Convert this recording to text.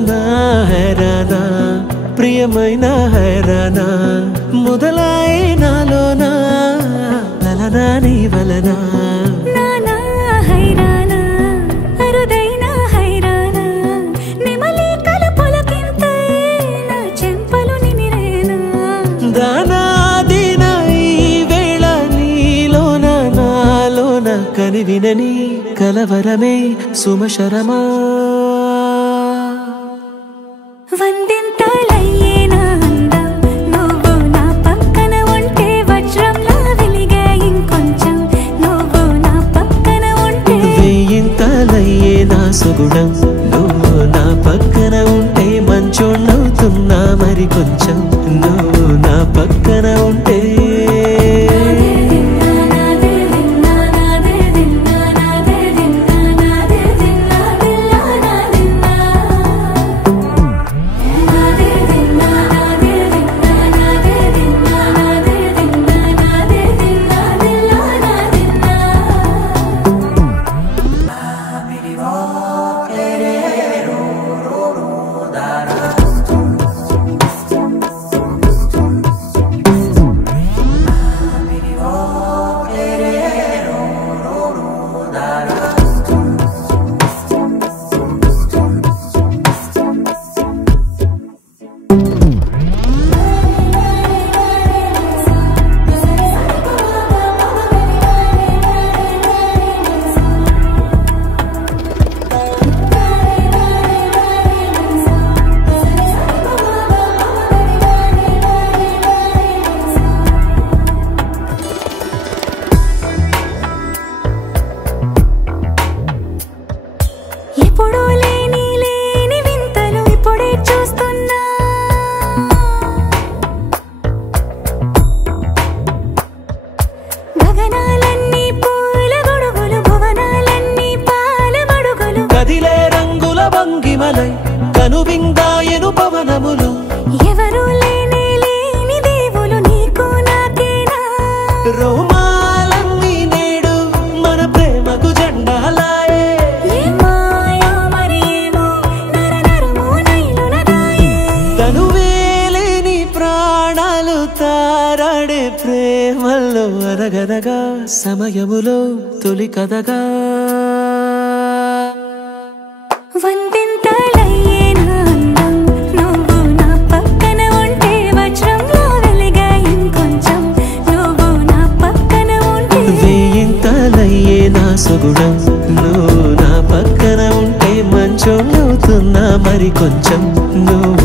హైరానా హైరానా ప్రియమైన హైరానా మొదలాయి నాలోనా లలనా నీ వలనా నానా హైరానా అరుదైన హైరానా నెమలి కలుపులకింతై నా చెంపలు నిమిరేనా దానా దినా ఈ వేళ నీలోన నాలోన కనివినని కలవరమే సుమశరమా వందింతలయ్యే నా అందం నువ్వు నా పక్కన ఉంటే వజ్రంలా వెలిగే ఇంకొంచెం నువ్వు నా పక్కన ఉంటే వెయ్యింతలయ్యే నా సుగుణం నువ్వు నా పక్కన ఉంటే మంచోణ్ణవుతున్నా మరి కొంచెం నువ్వు నా పక్కన ఉంటే ఎప్పుడూ లేని వింతలు ఇప్పుడే చూస్తున్నా గగనాలన్నీ పూల గొడుగులు భువనాలన్నీ పాల గొడుగులు కదిలే రంగుల భంగిమలై కనువిందాయను పవనములు ఎవరు లేని దేవులు నీకు నాకేనా రోమాలన్నీ నేడు మన ప్రేమకు జెండాలాయే మాయో మరేమో నరనరమో నైలునదాయే తనువేలేని ప్రాణాలు తారాడే ప్రేమల్లో అరగదగా సమయములో తొలి కదగా వందింతలయ్యే నా అందం నువ్వు నా పక్కన ఉంటే వజ్రంలా వెలిగే ఇంకొంచెం నువ్వు నా పక్కన ఉంటే వెయ్యింతలయ్యే నా సుగుణం నువ్వు నా పక్కన ఉంటే మంచోణ్ణవుతున్నా మరి కొంచెం నువ్వు